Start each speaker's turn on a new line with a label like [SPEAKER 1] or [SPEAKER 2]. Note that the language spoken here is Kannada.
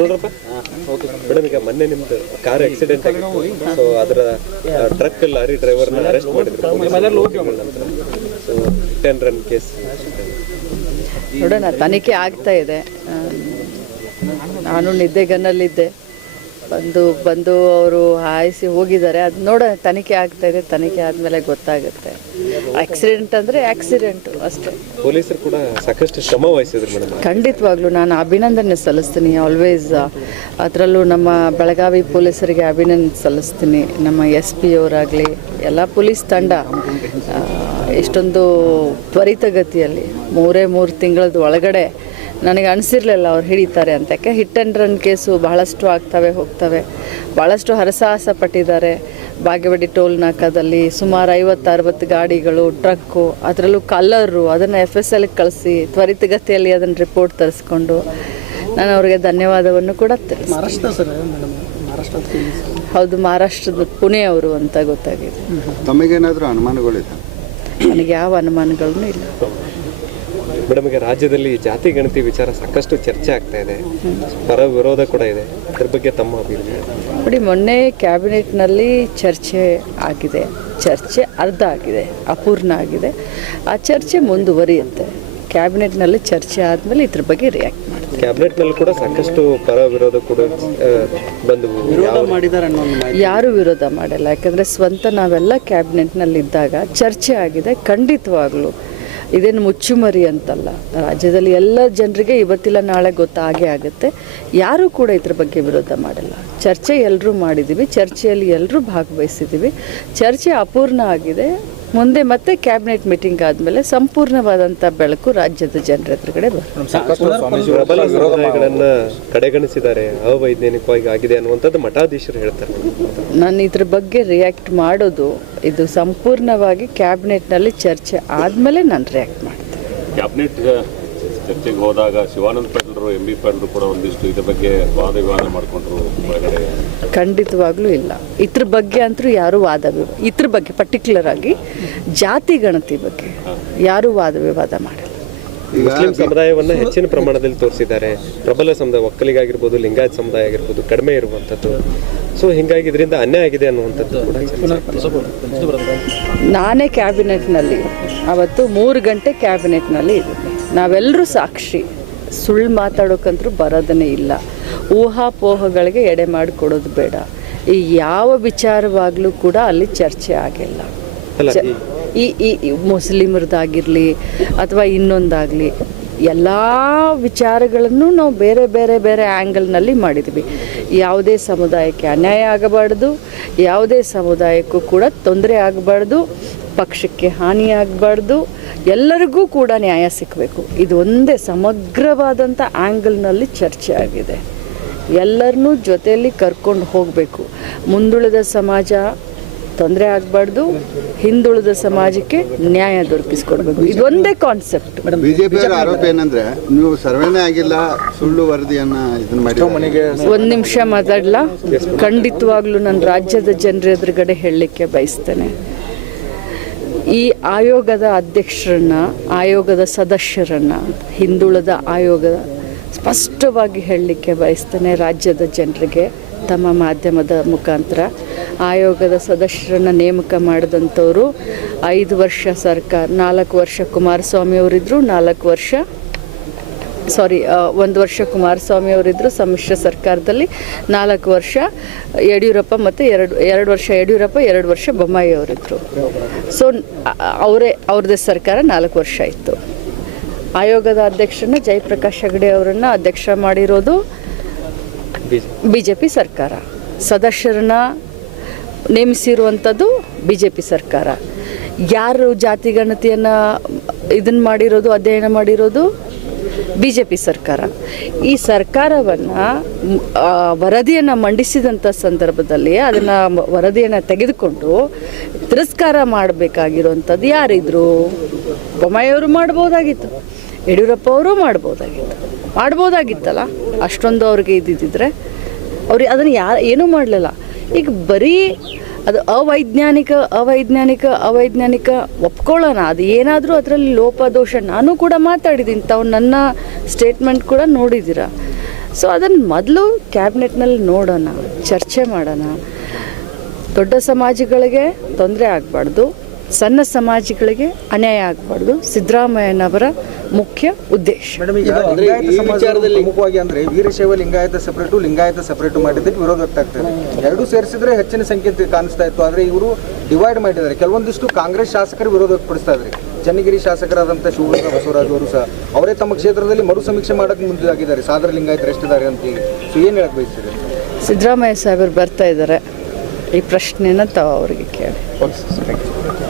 [SPEAKER 1] ನೋಡ್ರಪ್ಪ ಮೇಡಮ್ ಈಗ ಮೊನ್ನೆ ನಿಮ್ದು ಕಾರ್ ಆಕ್ಸಿಡೆಂಟ್ ಆಗಿತ್ತು ಸೊ ಅದರ ಟ್ರಕ್ ಲಾರಿ ಡ್ರೈವರ್ನ ಅರೆಸ್ಟ್ ಮಾಡಿದ್ರು ಸೊ ಟೆನ್ ರನ್ ಕೇಸ್
[SPEAKER 2] ನೋಡೋಣ ತನಿಖೆ ಆಗ್ತಾ ಇದೆ ನಾನು ನಿದ್ದೆಗನ್ನಲ್ಲಿದ್ದೆ ಬಂದು ಬಂದು ಅವರು ಹಾಯಿಸಿ ಹೋಗಿದ್ದಾರೆ ಅದು ನೋಡ ತನಿಖೆ ಆಗ್ತಾ ಇದೆ ತನಿಖೆ ಆದಮೇಲೆ ಗೊತ್ತಾಗುತ್ತೆ ಆಕ್ಸಿಡೆಂಟ್ ಅಂದರೆ ಆಕ್ಸಿಡೆಂಟ್ ಅಷ್ಟೇ
[SPEAKER 1] ಪೊಲೀಸರು ಕೂಡ ಸಾಕಷ್ಟು ಶ್ರಮ ವಹಿಸಿದ್ರು ಮೇಡಮ್
[SPEAKER 2] ಖಂಡಿತವಾಗ್ಲೂ ನಾನು ಅಭಿನಂದನೆ ಸಲ್ಲಿಸ್ತೀನಿ ಆಲ್ವೇಸ್ ಅದರಲ್ಲೂ ನಮ್ಮ ಬೆಳಗಾವಿ ಪೊಲೀಸರಿಗೆ ಅಭಿನಂದನೆ ಸಲ್ಲಿಸ್ತೀನಿ ನಮ್ಮ ಎಸ್ ಪಿ ಅವರಾಗ್ಲಿ ಎಲ್ಲ ಪೊಲೀಸ್ ತಂಡ ಇಷ್ಟೊಂದು ತ್ವರಿತಗತಿಯಲ್ಲಿ ಮೂರೇ ಮೂರು ತಿಂಗಳದ ಒಳಗಡೆ ನನಗೆ ಅನಿಸಿರ್ಲಿಲ್ಲ ಅವ್ರು ಹಿಡಿತಾರೆ ಅಂತ ಯಾಕೆ ಹಿಟ್ ಆ್ಯಂಡ್ ರನ್ ಕೇಸು ಬಹಳಷ್ಟು ಆಗ್ತವೆ ಹೋಗ್ತವೆ ಭಾಳಷ್ಟು ಹರಸಾಹಸ ಪಟ್ಟಿದ್ದಾರೆ ಬಾಗೇವಾಡಿ ಟೋಲ್ ನಾಕದಲ್ಲಿ ಸುಮಾರು ಐವತ್ತು ಅರವತ್ತು ಗಾಡಿಗಳು ಟ್ರಕ್ಕು ಅದರಲ್ಲೂ ಕಲ್ಲರು ಅದನ್ನು ಎಫ್ ಎಸ್ ಎಲ್ಗೆ ಕಳಿಸಿ ತ್ವರಿತಗತಿಯಲ್ಲಿ ಅದನ್ನು ರಿಪೋರ್ಟ್ ತರಿಸ್ಕೊಂಡು ನಾನು ಅವರಿಗೆ ಧನ್ಯವಾದವನ್ನು ಕೂಡ ಹೌದು ಮಹಾರಾಷ್ಟ್ರದ ಪುಣೆ ಅವರು ಅಂತ ಗೊತ್ತಾಗಿದೆ
[SPEAKER 3] ತಮಗೇನಾದರೂ ಅನುಮಾನಗಳಿದೆ
[SPEAKER 2] ನನಗೆ ಯಾವ ಅನುಮಾನಗಳೂ ಇಲ್ಲ
[SPEAKER 1] ಮೇಡಮ್ ರಾಜ್ಯದಲ್ಲಿ ಜಾತಿ ಗಣತಿ ವಿಚಾರ ಸಾಕಷ್ಟು ಚರ್ಚೆ ಆಗ್ತಾ ಇದೆ ಪರ ವಿರೋಧ ಕೂಡ ಇದೆ ಅದ್ರ ಬಗ್ಗೆ ತಮ್ಮ ಅಭಿಪ್ರಾಯ
[SPEAKER 2] ನೋಡಿ ಮೊನ್ನೆ ಕ್ಯಾಬಿನೆಟ್ನಲ್ಲಿ ಚರ್ಚೆ ಆಗಿದೆ ಚರ್ಚೆ ಅರ್ಧ ಆಗಿದೆ ಅಪೂರ್ಣ ಆಗಿದೆ ಆ ಚರ್ಚೆ ಮುಂದುವರಿಯುತ್ತೆ ಕ್ಯಾಬಿನೆಟ್ನಲ್ಲಿ ಚರ್ಚೆ ಆದಮೇಲೆ ಇದ್ರ ಬಗ್ಗೆ ರಿಯಾಕ್ಟ್
[SPEAKER 1] ಕ್ಯಾಬಿನೆಟ್ ಕ್ಯಾಬಿನೆಟ್ನಲ್ಲಿ ಕೂಡ ಸಾಕಷ್ಟು ಪರ ವಿರೋಧ ಕೂಡ ಬಂದು
[SPEAKER 4] ವಿರೋಧ ಮಾಡಿದ್ದಾರೆ
[SPEAKER 2] ಯಾರು ವಿರೋಧ ಮಾಡಲ್ಲ ಯಾಕಂದರೆ ಸ್ವಂತ ನಾವೆಲ್ಲ ಕ್ಯಾಬಿನೆಟ್ನಲ್ಲಿ ಇದ್ದಾಗ ಚರ್ಚೆ ಆಗಿದೆ ಖಂಡಿತವಾಗ್ಲೂ ಇದೇನು ಮುಚ್ಚುಮರಿ ಅಂತಲ್ಲ ರಾಜ್ಯದಲ್ಲಿ ಎಲ್ಲ ಜನರಿಗೆ ಇವತ್ತಿಲ್ಲ ನಾಳೆ ಗೊತ್ತಾಗೇ ಆಗುತ್ತೆ ಯಾರೂ ಕೂಡ ಇದ್ರ ಬಗ್ಗೆ ವಿರೋಧ ಮಾಡಲ್ಲ ಚರ್ಚೆ ಎಲ್ಲರೂ ಮಾಡಿದ್ದೀವಿ ಚರ್ಚೆಯಲ್ಲಿ ಎಲ್ಲರೂ ಭಾಗವಹಿಸಿದ್ದೀವಿ ಚರ್ಚೆ ಅಪೂರ್ಣ ಆಗಿದೆ ಮುಂದೆ ಮತ್ತೆ ಕ್ಯಾಬಿನೆಟ್ ಮೀಟಿಂಗ್ ಆದಮೇಲೆ ಸಂಪೂರ್ಣವಾದಂತ ಬೆಳಕು ರಾಜ್ಯದ ಜನರ ಎದುರುಗಡೆ
[SPEAKER 1] ಬರ್ತದೆ ಕಡೆಗಣಿಸಿದ್ದಾರೆ ಅವೈಜ್ಞಾನಿಕವಾಗಿ ಆಗಿದೆ ಅನ್ನುವಂಥದ್ದು ಮಠಾಧೀಶರು ಹೇಳ್ತಾರೆ
[SPEAKER 2] ನಾನು ಇದ್ರ ಬಗ್ಗೆ ರಿಯಾಕ್ಟ್ ಮಾಡೋದು ಇದು ಸಂಪೂರ್ಣವಾಗಿ ಕ್ಯಾಬಿನೆಟ್ನಲ್ಲಿ ಚರ್ಚೆ ಆದಮೇಲೆ ನಾನು ರಿಯಾಕ್ಟ್ ಮಾಡ್ತೇನೆ
[SPEAKER 1] ಚರ್ಚೆಗೆ ಹೋದಾಗ ಶಿವಾನಂದ ಪಟೇಲ್ರು ಎಂ ಬಿ ಪಟೇಲ್ರು ಕೂಡ ಒಂದಿಷ್ಟು ಇದ್ರ ಬಗ್ಗೆ ವಾದ ವಿವಾದ ಮಾಡಿಕೊಂಡ್ರು
[SPEAKER 2] ಖಂಡಿತವಾಗ್ಲೂ ಇಲ್ಲ ಇದ್ರ ಬಗ್ಗೆ ಅಂತೂ ಯಾರು ವಾದ ವಿವಾದ ಇದ್ರ ಬಗ್ಗೆ ಪರ್ಟಿಕ್ಯುಲರ್ ಆಗಿ ಜಾತಿ ಗಣತಿ ಬಗ್ಗೆ ಯಾರು ವಾದ ವಿವಾದ ಮಾಡಿಲ್ಲ
[SPEAKER 1] ಮುಸ್ಲಿಂ ಸಮುದಾಯವನ್ನು ಹೆಚ್ಚಿನ ಪ್ರಮಾಣದಲ್ಲಿ ತೋರಿಸಿದ್ದಾರೆ ಪ್ರಬಲ ಸಮುದಾಯ ಒಕ್ಕಲಿಗಾಗಿರ್ಬೋದು ಲಿಂಗಾಯತ ಸಮುದಾಯ ಆಗಿರ್ಬೋದು ಕಡಿಮೆ ಇರುವಂಥದ್ದು ಸೊ ಹಿಂಗಾಗಿ ಇದರಿಂದ ಅನ್ಯಾಯ ಆಗಿದೆ ಅನ್ನುವಂಥದ್ದು
[SPEAKER 2] ನಾನೇ ಕ್ಯಾಬಿನೆಟ್ನಲ್ಲಿ ಅವತ್ತು ಮೂರು ಗಂಟೆ ಕ್ಯಾಬಿನೆಟ್ನಲ್ಲಿ ಇದೆ ನಾವೆಲ್ಲರೂ ಸಾಕ್ಷಿ ಸುಳ್ಳು ಮಾತಾಡೋಕ್ಕಂತರೂ ಬರೋದನ್ನೇ ಇಲ್ಲ ಊಹಾಪೋಹಗಳಿಗೆ ಎಡೆ ಮಾಡಿಕೊಡೋದು ಬೇಡ ಈ ಯಾವ ವಿಚಾರವಾಗಲೂ ಕೂಡ ಅಲ್ಲಿ ಚರ್ಚೆ ಆಗಿಲ್ಲ ಈ ಈ ಮುಸ್ಲಿಮರದ್ದಾಗಿರಲಿ ಅಥವಾ ಇನ್ನೊಂದಾಗಲಿ ಎಲ್ಲ ವಿಚಾರಗಳನ್ನು ನಾವು ಬೇರೆ ಬೇರೆ ಬೇರೆ ಆ್ಯಂಗಲ್ನಲ್ಲಿ ಮಾಡಿದ್ವಿ ಯಾವುದೇ ಸಮುದಾಯಕ್ಕೆ ಅನ್ಯಾಯ ಆಗಬಾರ್ದು ಯಾವುದೇ ಸಮುದಾಯಕ್ಕೂ ಕೂಡ ತೊಂದರೆ ಆಗಬಾರ್ದು ಪಕ್ಷಕ್ಕೆ ಹಾನಿಯಾಗಬಾರ್ದು ಎಲ್ಲರಿಗೂ ಕೂಡ ನ್ಯಾಯ ಸಿಕ್ಕಬೇಕು ಇದು ಒಂದೇ ಸಮಗ್ರವಾದಂಥ ಆ್ಯಂಗಲ್ನಲ್ಲಿ ಚರ್ಚೆ ಆಗಿದೆ ಎಲ್ಲರನ್ನೂ ಜೊತೆಯಲ್ಲಿ ಕರ್ಕೊಂಡು ಹೋಗಬೇಕು ಮುಂದುಳಿದ ಸಮಾಜ ತೊಂದರೆ ಆಗಬಾರ್ದು ಹಿಂದುಳಿದ ಸಮಾಜಕ್ಕೆ ನ್ಯಾಯ ದೊರಕಿಸ್ಕೊಡ್ಬೇಕು ಇದೊಂದೇ ಕಾನ್ಸೆಪ್ಟ್
[SPEAKER 3] ಬಿಜೆಪಿ ಆರೋಪ ಏನಂದ್ರೆ ನೀವು ಆಗಿಲ್ಲ ಸುಳ್ಳು ವರದಿಯನ್ನ ಇದನ್ನ
[SPEAKER 2] ಮಾಡಿ ಒಂದು ನಿಮಿಷ ಮಾತಾಡ್ಲಾ ಖಂಡಿತವಾಗ್ಲೂ ನಾನು ರಾಜ್ಯದ ಜನರ ಎದುರುಗಡೆ ಹೇಳಲಿಕ್ಕೆ ಬಯಸ್ತೇನೆ ಈ ಆಯೋಗದ ಅಧ್ಯಕ್ಷರನ್ನ ಆಯೋಗದ ಸದಸ್ಯರನ್ನು ಹಿಂದುಳಿದ ಆಯೋಗದ ಸ್ಪಷ್ಟವಾಗಿ ಹೇಳಲಿಕ್ಕೆ ಬಯಸ್ತೇನೆ ರಾಜ್ಯದ ಜನರಿಗೆ ತಮ್ಮ ಮಾಧ್ಯಮದ ಮುಖಾಂತರ ಆಯೋಗದ ಸದಸ್ಯರನ್ನು ನೇಮಕ ಮಾಡಿದಂಥವರು ಐದು ವರ್ಷ ಸರ್ಕಾರ ನಾಲ್ಕು ವರ್ಷ ಕುಮಾರಸ್ವಾಮಿ ಅವರಿದ್ದರು ನಾಲ್ಕು ವರ್ಷ ಸಾರಿ ಒಂದು ವರ್ಷ ಕುಮಾರಸ್ವಾಮಿ ಅವರಿದ್ದರು ಸಮ್ಮಿಶ್ರ ಸರ್ಕಾರದಲ್ಲಿ ನಾಲ್ಕು ವರ್ಷ ಯಡಿಯೂರಪ್ಪ ಮತ್ತು ಎರಡು ಎರಡು ವರ್ಷ ಯಡಿಯೂರಪ್ಪ ಎರಡು ವರ್ಷ ಬೊಮ್ಮಾಯಿ ಅವರಿದ್ದರು ಸೊ ಅವರೇ ಅವ್ರದ್ದೇ ಸರ್ಕಾರ ನಾಲ್ಕು ವರ್ಷ ಇತ್ತು ಆಯೋಗದ ಅಧ್ಯಕ್ಷರನ್ನ ಜಯಪ್ರಕಾಶ್ ಹೆಗಡೆ ಅವರನ್ನು ಅಧ್ಯಕ್ಷ ಮಾಡಿರೋದು ಬಿ ಜೆ ಪಿ ಸರ್ಕಾರ ಸದಸ್ಯರನ್ನ ನೇಮಿಸಿರುವಂಥದ್ದು ಬಿ ಜೆ ಪಿ ಸರ್ಕಾರ ಯಾರು ಜಾತಿ ಗಣತಿಯನ್ನು ಇದನ್ನು ಮಾಡಿರೋದು ಅಧ್ಯಯನ ಮಾಡಿರೋದು ಬಿ ಜೆ ಪಿ ಸರ್ಕಾರ ಈ ಸರ್ಕಾರವನ್ನು ವರದಿಯನ್ನು ಮಂಡಿಸಿದಂಥ ಸಂದರ್ಭದಲ್ಲಿ ಅದನ್ನು ವರದಿಯನ್ನು ತೆಗೆದುಕೊಂಡು ತಿರಸ್ಕಾರ ಮಾಡಬೇಕಾಗಿರುವಂಥದ್ದು ಯಾರಿದ್ರು ಬೊಮ್ಮಾಯಿಯವರು ಮಾಡ್ಬೋದಾಗಿತ್ತು ಯಡಿಯೂರಪ್ಪ ಅವರು ಮಾಡ್ಬೋದಾಗಿತ್ತು ಮಾಡ್ಬೋದಾಗಿತ್ತಲ್ಲ ಅಷ್ಟೊಂದು ಅವ್ರಿಗೆ ಇದ್ದಿದ್ದರೆ ಅವ್ರಿಗೆ ಅದನ್ನು ಯಾರು ಏನೂ ಮಾಡಲಿಲ್ಲ ಈಗ ಬರೀ ಅದು ಅವೈಜ್ಞಾನಿಕ ಅವೈಜ್ಞಾನಿಕ ಅವೈಜ್ಞಾನಿಕ ಒಪ್ಕೊಳ್ಳೋಣ ಅದು ಏನಾದರೂ ಅದರಲ್ಲಿ ಲೋಪದೋಷ ನಾನು ಕೂಡ ಮಾತಾಡಿದ್ದೀನಿ ತಾವು ನನ್ನ ಸ್ಟೇಟ್ಮೆಂಟ್ ಕೂಡ ನೋಡಿದ್ದೀರ ಸೊ ಅದನ್ನು ಮೊದಲು ಕ್ಯಾಬಿನೆಟ್ನಲ್ಲಿ ನೋಡೋಣ ಚರ್ಚೆ ಮಾಡೋಣ ದೊಡ್ಡ ಸಮಾಜಗಳಿಗೆ ತೊಂದರೆ ಆಗಬಾರ್ದು ಸಣ್ಣ ಸಮಾಜಗಳಿಗೆ ಅನ್ಯಾಯ ಆಗಬಾರ್ದು ಸಿದ್ದರಾಮಯ್ಯನವರ ಮುಖ್ಯ ಉದ್ದೇಶ
[SPEAKER 1] ಪ್ರಮುಖವಾಗಿ ಅಂದ್ರೆ ವೀರಶೈವ ಲಿಂಗಾಯತ ಸೆಪರೇಟು ಲಿಂಗಾಯತ ಸೆಪರೇಟು ಮಾಡಿದ್ದಕ್ಕೆ ವಿರೋಧ ಆಗ್ತದೆ ಎರಡು ಸೇರಿಸಿದ್ರೆ ಹೆಚ್ಚಿನ ಸಂಖ್ಯೆ ಕಾಣಿಸ್ತಾ ಇತ್ತು ಆದ್ರೆ ಇವರು ಡಿವೈಡ್ ಮಾಡಿದ್ದಾರೆ ಕೆಲವೊಂದಿಷ್ಟು ಕಾಂಗ್ರೆಸ್ ಶಾಸಕರು ವಿರೋಧ ವ್ಯಕ್ತಪಡಿಸ್ತಾ ಇದ್ದಾರೆ ಚನ್ನಗಿರಿ ಶಾಸಕರಾದಂಥ ಶಿವಗಂಗಾ ಬಸವರಾಜ್ ಅವರು ಸಹ ಅವರೇ ತಮ್ಮ ಕ್ಷೇತ್ರದಲ್ಲಿ ಮರು ಸಮೀಕ್ಷೆ ಮುಂದೆ ಮುಂದಾಗಿದ್ದಾರೆ ಸಾದರ ಲಿಂಗಾಯತರು ಎಷ್ಟಿದ್ದಾರೆ ಅಂತ ಹೇಳಿ ಸೊ ಏನು ಹೇಳಕ್ಕೆ ಬಯಸ್ತೀರಿ
[SPEAKER 2] ಸಿದ್ದರಾಮಯ್ಯ ಸಾಹೇಬರು ಬರ್ತಾ ಇದ್ದಾರೆ ಈ ಪ್ರಶ್ನೆನ ತಾವು ಅವರಿಗೆ ಕೇಳಿ